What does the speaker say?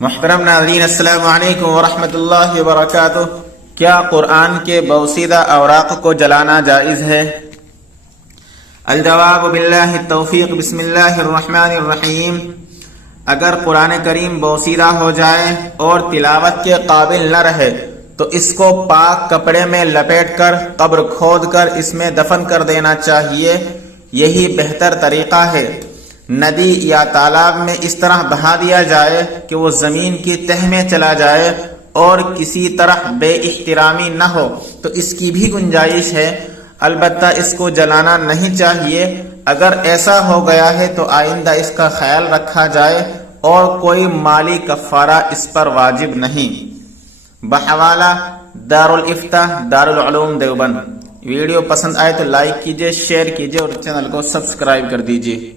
محترم ناظرین، السلام علیکم ورحمۃ اللہ وبرکاتہ۔ کیا قرآن کے بوسیدہ اوراق کو جلانا جائز ہے؟ الجواب باللہ التوفیق۔ بسم اللہ الرحمن الرحیم۔ اگر قرآن کریم بوسیدہ ہو جائے اور تلاوت کے قابل نہ رہے تو اس کو پاک کپڑے میں لپیٹ کر قبر کھود کر اس میں دفن کر دینا چاہیے، یہی بہتر طریقہ ہے۔ ندی یا تالاب میں اس طرح بہا دیا جائے کہ وہ زمین کی تہ میں چلا جائے اور کسی طرح بے احترامی نہ ہو تو اس کی بھی گنجائش ہے، البتہ اس کو جلانا نہیں چاہیے۔ اگر ایسا ہو گیا ہے تو آئندہ اس کا خیال رکھا جائے اور کوئی مالی کفارہ اس پر واجب نہیں۔ بحوالہ دارالافتاء، دارالعلوم دیوبند۔ ویڈیو پسند آئے تو لائک کیجئے، شیئر کیجئے اور چینل کو سبسکرائب کر دیجئے۔